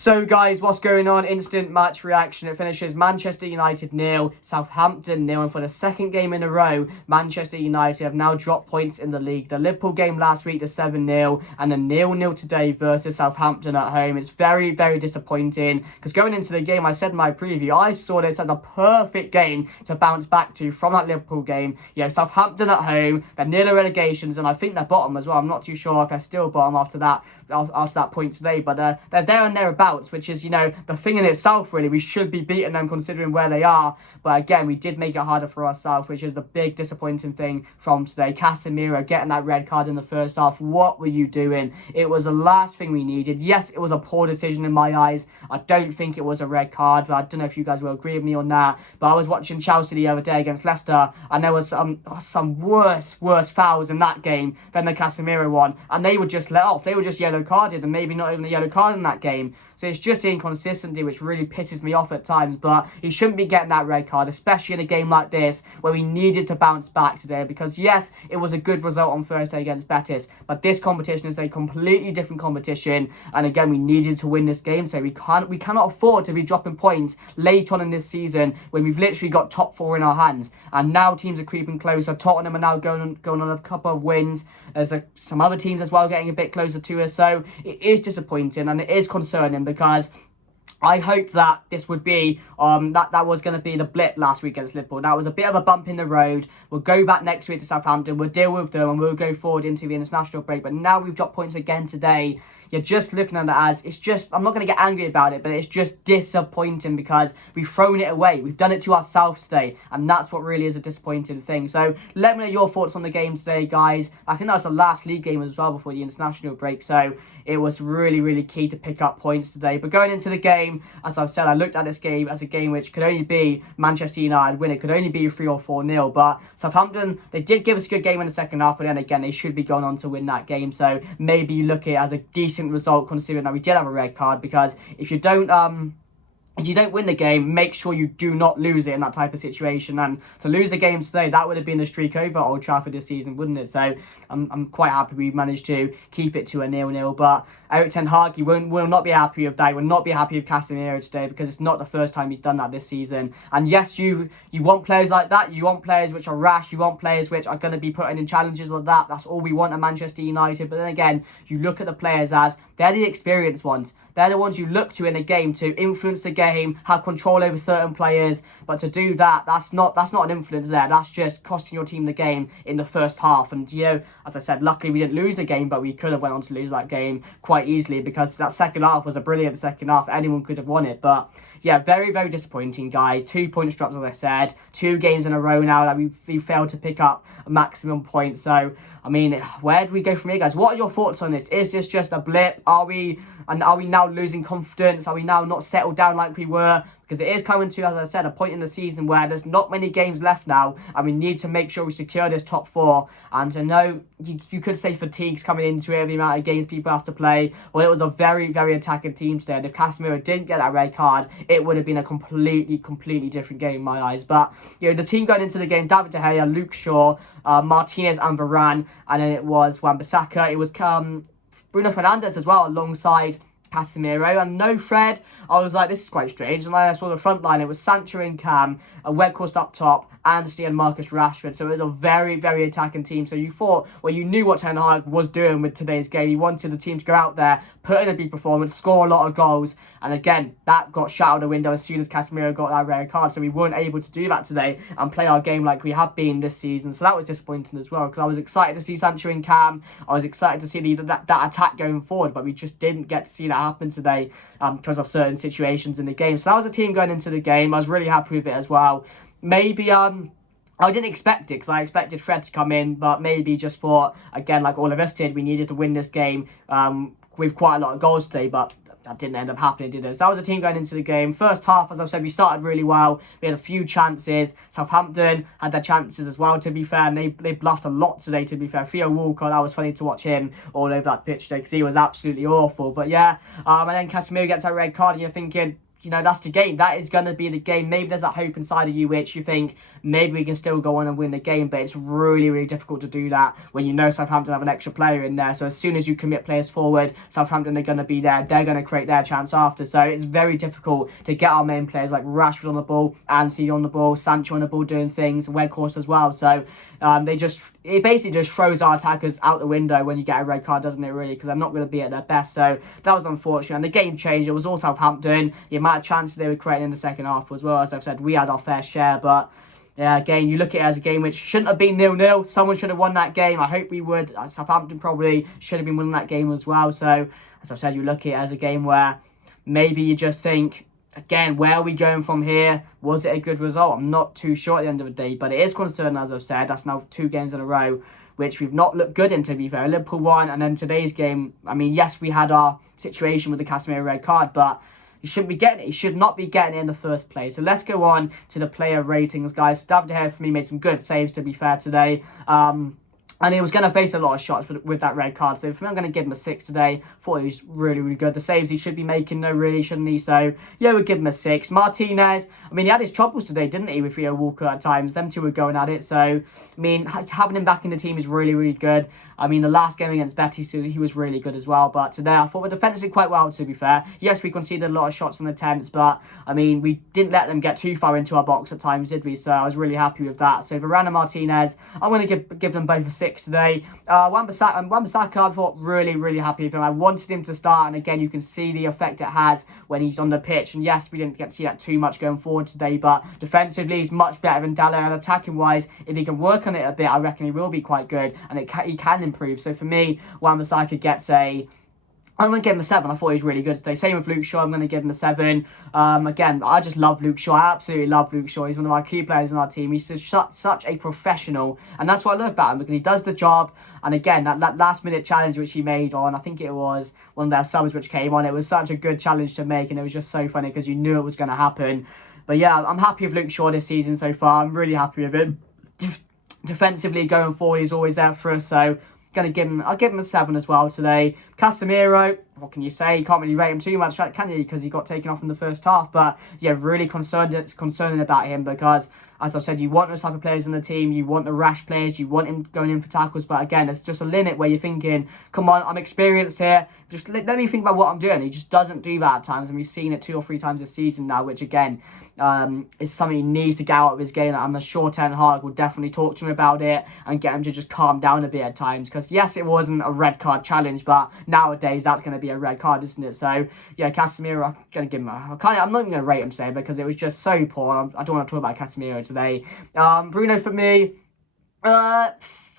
So guys, what's going on? Instant match reaction. It finishes Manchester United 0, Southampton 0, and for the second game in a row, Manchester United have now dropped points in the league. The Liverpool game last week, the 7-0, and the 0-0 today versus Southampton at home. It's very, very disappointing because going into the game, I said in my preview, I saw this as a perfect game to bounce back to from that Liverpool game. You know, Southampton at home, they're near the relegations, and I think they're bottom as well. I'm not too sure if they're still bottom after that point today, but they're there and thereabouts, which is, you know, the thing in itself, really. We should be beating them considering where they are, but again, we did make it harder for ourselves, which is the big disappointing thing from today. Casemiro getting that red card in the first half. What were you doing? It was the last thing we needed. Yes, it was a poor decision in my eyes. I don't think it was a red card, but I don't know if you guys will agree with me on that. But I was watching Chelsea the other day against Leicester, and there was some worse fouls in that game than the Casemiro one, and they were just let off. They were just yellow carded, and maybe not even a yellow card in that game. So it's just the inconsistency which really pisses me off at times. But he shouldn't be getting that red card, especially in a game like this where we needed to bounce back today. Because yes, it was a good result on Thursday against Betis, but this competition is a completely different competition. And again, we needed to win this game, so we cannot afford to be dropping points late on in this season when we've literally got top four in our hands. And now teams are creeping closer. Tottenham are now going on a couple of wins. There's some other teams as well getting a bit closer to us. So it is disappointing and it is concerning, because I hope that this would be, that was going to be the blip last week against Liverpool. That was a bit of a bump in the road. We'll go back next week to Southampton. We'll deal with them and we'll go forward into the international break. But now we've dropped points again today. You're just looking at it as, it's just, I'm not going to get angry about it, but it's just disappointing because we've thrown it away. We've done it to ourselves today, and that's what really is a disappointing thing. So let me know your thoughts on the game today, guys. I think that was the last league game as well before the international break, so it was really, really key to pick up points today. But going into the game, as I've said, I looked at this game as a game which could only be Manchester United win. It could only be 3 or 4-0, but Southampton, they did give us a good game in the second half, but then again, they should be going on to win that game. So maybe you look at it as a decent result considering that we did have a red card, because if you don't win the game, make sure you do not lose it in that type of situation. And to lose the game today, that would have been the streak over Old Trafford this season, wouldn't it? So I'm quite happy we managed to keep it to a 0-0. But Erik ten Hag, he will not be happy with that. He will not be happy with Casemiro today, because it's not the first time he's done that this season. And yes, you want players like that. You want players which are rash. You want players which are going to be putting in challenges like that. That's all we want at Manchester United. But then again, you look at the players as they're the experienced ones. They're the ones you look to in a game to influence the game, have control over certain players. But to do that, that's not an influence there. That's just costing your team the game in the first half. And, you know, as I said, luckily we didn't lose the game, but we could have went on to lose that game quite easily, because that second half was a brilliant second half. Anyone could have won it. But yeah, very, very disappointing, guys. 2 points dropped, as I said. 2 games in a row now that we failed to pick up a maximum point. So, I mean, where do we go from here, guys? What are your thoughts on this? Is this just a blip? Are we now losing confidence? Are we now not settled down like we were? Because it is coming to, as I said, a point in the season where there's not many games left now, and we need to make sure we secure this top 4. And I know you could say fatigue's coming into it, the amount of games people have to play. Well, it was a very, very attacking team today, and if Casemiro didn't get that red card, it would have been a completely different game in my eyes. But, you know, the team going into the game, David De Gea, Luke Shaw, Martinez and Varane, and then it was Wan-Bissaka. It was Bruno Fernandes as well alongside Casemiro, and no Fred. I was like, this is quite strange. And then I saw the front line, it was Sancho and Cam, a Weghorst up top, Anstey and Marcus Rashford. So it was a very, very attacking team. So you thought, well, you knew what Ten Hag was doing with today's game. He wanted the team to go out there, put in a big performance, score a lot of goals. And again, that got shut out the window as soon as Casemiro got that red card. So we weren't able to do that today and play our game like we have been this season. So that was disappointing as well, because I was excited to see Sancho and Cam. I was excited to see that attack going forward, but we just didn't get to see that happen today because of certain situations in the game. So that was a team going into the game. I was really happy with it as well. Maybe I didn't expect it, because I expected Fred to come in, but maybe just thought, again, like all of us did, we needed to win this game with quite a lot of goals today, but that didn't end up happening, did it? So that was a team going into the game. First half, as I've said, we started really well. We had a few chances. Southampton had their chances as well, to be fair, and they bluffed a lot today, to be fair. Theo Walcott, that was funny to watch him all over that pitch today, because he was absolutely awful. But yeah, and then Casemiro gets that red card, and you're thinking, that's the game. That is going to be the game. Maybe there's that hope inside of you which you think maybe we can still go on and win the game, but it's really, really difficult to do that when you know Southampton have an extra player in there. So as soon as you commit players forward, Southampton are going to be there. They're going to create their chance after. So it's very difficult to get our main players like Rashford on the ball, Anthony on the ball, Sancho on the ball doing things, Weghorst as well. So it basically just throws our attackers out the window when you get a red card, doesn't it, really? Because they're not going to be at their best. So that was unfortunate. And the game changed. It was all Southampton. The amount of chances they were creating in the second half as well. As I've said, we had our fair share. But yeah, again, you look at it as a game which shouldn't have been 0-0. Someone should have won that game. I hope we would. Southampton probably should have been winning that game as well. So as I've said, you look at it as a game where maybe you just think, again, where are we going from here? Was it a good result? I'm not too sure at the end of the day, but it is concerning, as I've said. That's now 2 games in a row, which we've not looked good in, to be fair. Liverpool won, and then today's game, I mean, yes, we had our situation with the Casemiro red card, but he shouldn't be getting it. He should not be getting it in the first place. So let's go on to the player ratings, guys. David De Gea, for me, made some good saves, to be fair, today. And he was going to face a lot of shots with that red card. So for me, I'm going to give him a 6 today. Thought he was really, really good. The saves he should be making, no, really, shouldn't he? So, yeah, we'll give him a 6. Martinez, I mean, he had his troubles today, didn't he, with Theo Walker at times. Them two were going at it. So, I mean, having him back in the team is really, really good. I mean, the last game against Betis, he was really good as well. But today, I thought we defended quite well, to be fair. Yes, we conceded a lot of shots and attempts, but, I mean, we didn't let them get too far into our box at times, did we? So, I was really happy with that. So, Varane and Martinez, I'm going to give them both a 6 today. Wan-Bissaka, I thought really, really happy with him. I wanted him to start, and again, you can see the effect it has when he's on the pitch. And yes, we didn't get to see that too much going forward today, but defensively, he's much better than Dalla, and attacking-wise, if he can work on it a bit, I reckon he will be quite good, and he can improve. So for me, Wan-Bissaka gets I'm going to give him a 7. I thought he was really good today. Same with Luke Shaw. I'm going to give him a 7. Again, I just love Luke Shaw. I absolutely love Luke Shaw. He's one of our key players in our team. He's such a professional. And that's what I love about him, because he does the job. And again, that last-minute challenge which he made on, I think it was one of their subs which came on, it was such a good challenge to make. And it was just so funny because you knew it was going to happen. But yeah, I'm happy with Luke Shaw this season so far. I'm really happy with him. Defensively, going forward, he's always there for us. So I'll give him a 7 as well today. Casemiro, what can you say? You can't really rate him too much, can you? Because he got taken off in the first half. But yeah, really concerning about him, because as I've said, you want those type of players in the team. You want the rash players. You want him going in for tackles. But again, there's just a limit where you're thinking, come on, I'm experienced here. Just let me think about what I'm doing. He just doesn't do that at times. And we've seen it 2 or 3 times this season now, which again, is something he needs to get out of his game. I'm sure Ten Hag will definitely talk to him about it and get him to just calm down a bit at times. Because yes, it wasn't a red card challenge, but nowadays that's going to be a red card, isn't it? So yeah, Casemiro, I'm going to give him I'm not even going to rate him today because it was just so poor. I don't want to talk about Casemiro today. Bruno for me,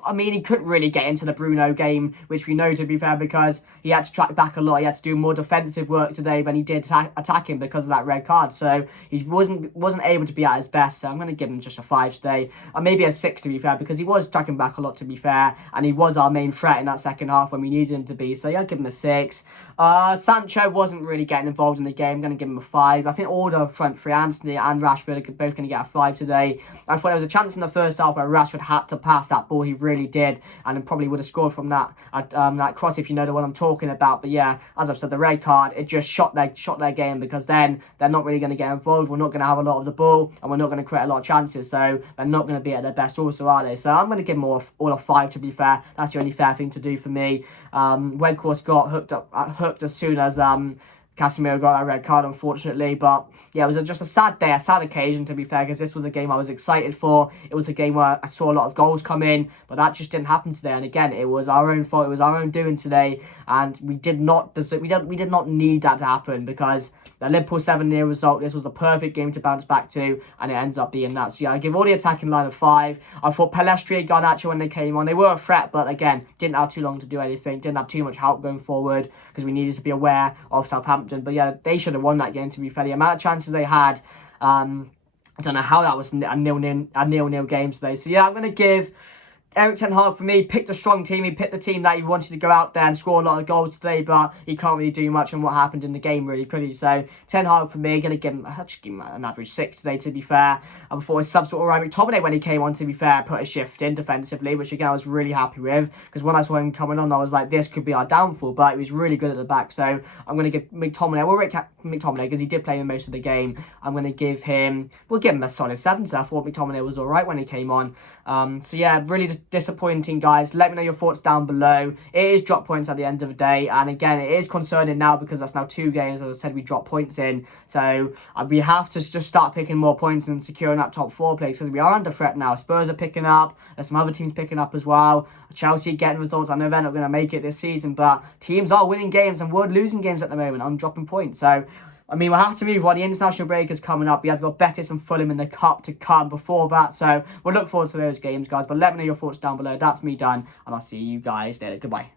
I mean, he couldn't really get into the Bruno game, which we know, to be fair, because he had to track back a lot. He had to do more defensive work today than he did attacking because of that red card. So he wasn't able to be at his best. So I'm going to give him just a 5 today. Or maybe a 6, to be fair, because he was tracking back a lot, to be fair. And he was our main threat in that second half when we needed him to be. So yeah, I'll give him a 6. Sancho wasn't really getting involved in the game. I'm going to give him a 5. I think all the front three, Anthony and Rashford, are both going to get a 5 today. I thought there was a chance in the first half where Rashford had to pass that ball. He really did, and then probably would have scored from that cross, if you know the one I'm talking about. But yeah, as I've said, the red card, it just shot their game, because then they're not really going to get involved. We're not going to have a lot of the ball, and we're not going to create a lot of chances. So they're not going to be at their best also, are they? So I'm going to give them all a 5, to be fair. That's the only fair thing to do for me. Weghorst got hooked as soon as Casemiro got that red card, unfortunately. But yeah, it was just a sad day, a sad occasion, to be fair, because this was a game I was excited for. It was a game where I saw a lot of goals come in, but that just didn't happen today. And again, it was our own fault. It was our own doing today, and we did not need that to happen, because the Liverpool 7-0 result, this was a perfect game to bounce back to, and it ends up being that. So yeah, I give all the attacking line a 5. I thought Pelestri and Garnacho, when they came on, they were a threat, but again, didn't have too long to do anything, didn't have too much help going forward, because we needed to be aware of Southampton. But yeah, they should have won that game, to be fair. The amount of chances they had, I don't know how that was a nil-nil game today. So yeah, I'm going to give Erik Ten Hag, for me, picked a strong team. He picked the team that he wanted to go out there and score a lot of goals today, but he can't really do much on what happened in the game, really, could he? So, Ten Hag, for me, going to give him an average 6 today, to be fair. And before his subs were all right, McTominay, when he came on, to be fair, put a shift in defensively, which, again, I was really happy with. Because when I saw him coming on, I was like, this could be our downfall, but he was really good at the back. So, I'm going to give McTominay, I will rate McTominay, because he did play in most of the game. I'm going to give him, we'll give him a solid 7, so I thought McTominay was all right when he came on. So yeah, really just disappointing, guys. Let me know your thoughts down below. It is drop points at the end of the day, and again, it is concerning now because that's now 2 games, as I said, we drop points in. So we have to just start picking more points and securing that top 4 place, because we are under threat now. Spurs are picking up, there's some other teams picking up as well. Chelsea getting results. I know they're not going to make it this season, but teams are winning games and we're losing games at the moment. I'm dropping points, so I mean, we'll have to move on. The international break is coming up. We have got Betis and Fulham in the Cup to come before that. So we'll look forward to those games, guys. But let me know your thoughts down below. That's me done. And I'll see you guys later. Goodbye.